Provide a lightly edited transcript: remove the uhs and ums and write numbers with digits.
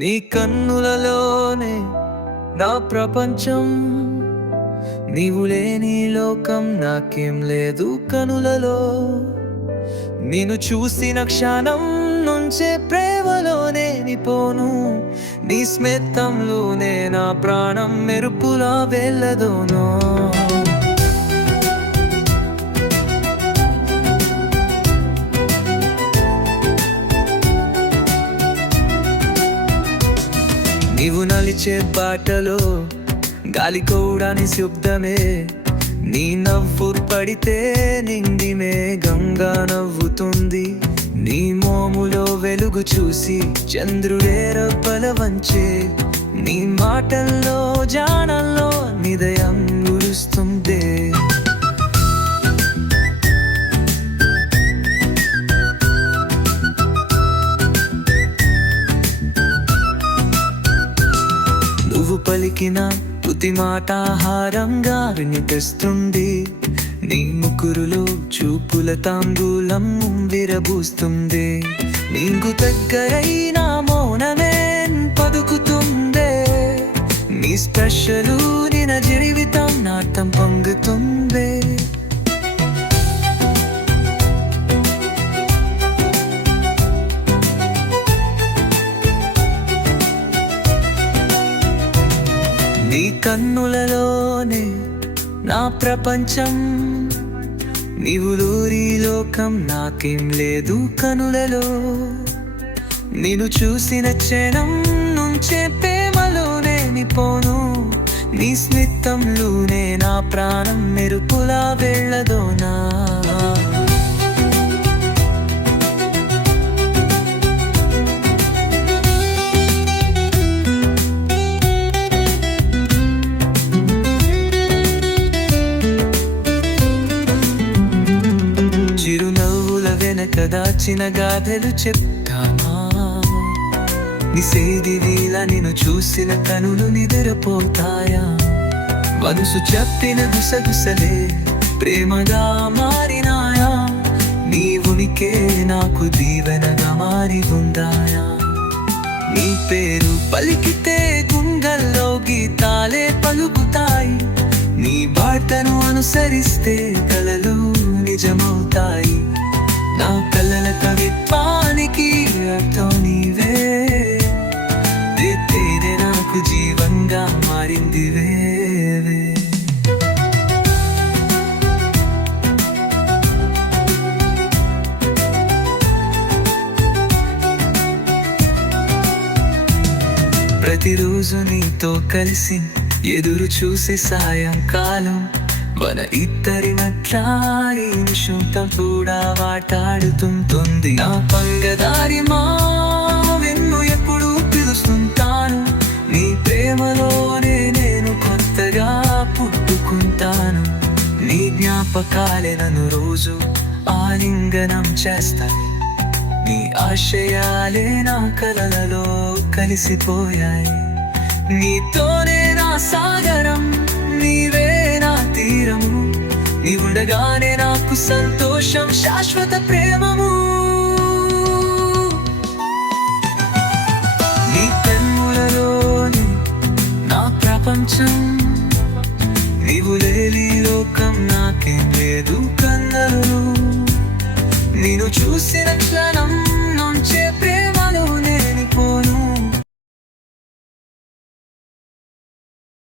నీ కన్నులలోనే నా ప్రపంచం, నీవు లేని లోకం నాకేం లేదు కనులలో. నిన్ను చూసిన క్షణం నుంచే ప్రేమలోనే నిపోను, నీ స్మితంలోనే నా ప్రాణం మెరుపులా వెళ్ళదోనో. నీవు నలిచే బాటలో గాలి కూడా నిశ్శబ్దమే, నీ నవ్వు పడితే నిండి మేఘంగా నవ్వుతుంది. నీ మోములో వెలుగు చూసి చంద్రుడే రబ్బల వంచే, నీ మాటల్లో జానల్లో నిదయం గురుస్తుంది. నువ్వు పలికిన ప్రతి మాట ఆహారంగా వినిపిస్తుంది, నీ ముకురులో చూపుల తాంబూలం విరబూస్తుంది. నీకు దగ్గరైన మౌనమే పదుకుతుందే, నీ స్పర్శలు నిన జీవితం నాటం పొంగుతుంది. నీ కన్నులలోనే నా ప్రపంచం, నీవు లూరి లోకం నాకేం లేదు కనులలో. నిన్ను చూసిన క్షణం నుంచే ప్రేమలోనే నిపోను, నీ స్మితంలోనే నా ప్రాణం మెరుపులా వెళ్ళదోనా. దాచిన గాథలు చెప్తామా, నిసేది వీల నిన్ను చూసిన కనులు నిద్రపోతాయా. మనసు చెప్పిన గుసగుసలే ప్రేమగా మారినాయా, నీ ఉనికే నాకు దీవెనగా మారి ఉందాయా. నీ పేరు పలికితే గుండెల్లో గీతాలే పలుకుతాయి, నీ బాటను అనుసరిస్తే కలలు నిజమవుతాయి. నా కలల కవిత్వానికి అర్థం నీవే, తేనే నాకు జీవంగా మారిందివే. ప్రతిరోజు నీతో కలిసి ఎదురు చూసే సాయంకాలం, మన ఇద్దరి మధ్య నిమిషంతో కూడా మాట్లాడుతుంటుంది. నా పంగదారి మా వెన్ను ఎప్పుడు పిలుస్తుంటాను, నీ ప్రేమలోనే నేను కొత్తగా పుట్టుకుంటాను. నీ జ్ఞాపకాలే నన్ను రోజు ఆలింగనం చేస్తాయి, నీ ఆశయాలే నా కలలలో కలిసిపోయాయి. నీతోనే నా సాగరం, నీవే నా తీరము, నీ ఉండగానే నాకు సంతోషం శాశ్వత ప్రేమము. నీ కన్నులలోని నా ప్రపంచం, నీవు లేని లోకం నాకేం లేదు కన్నలు. నిన్ను చూసిన క్షణం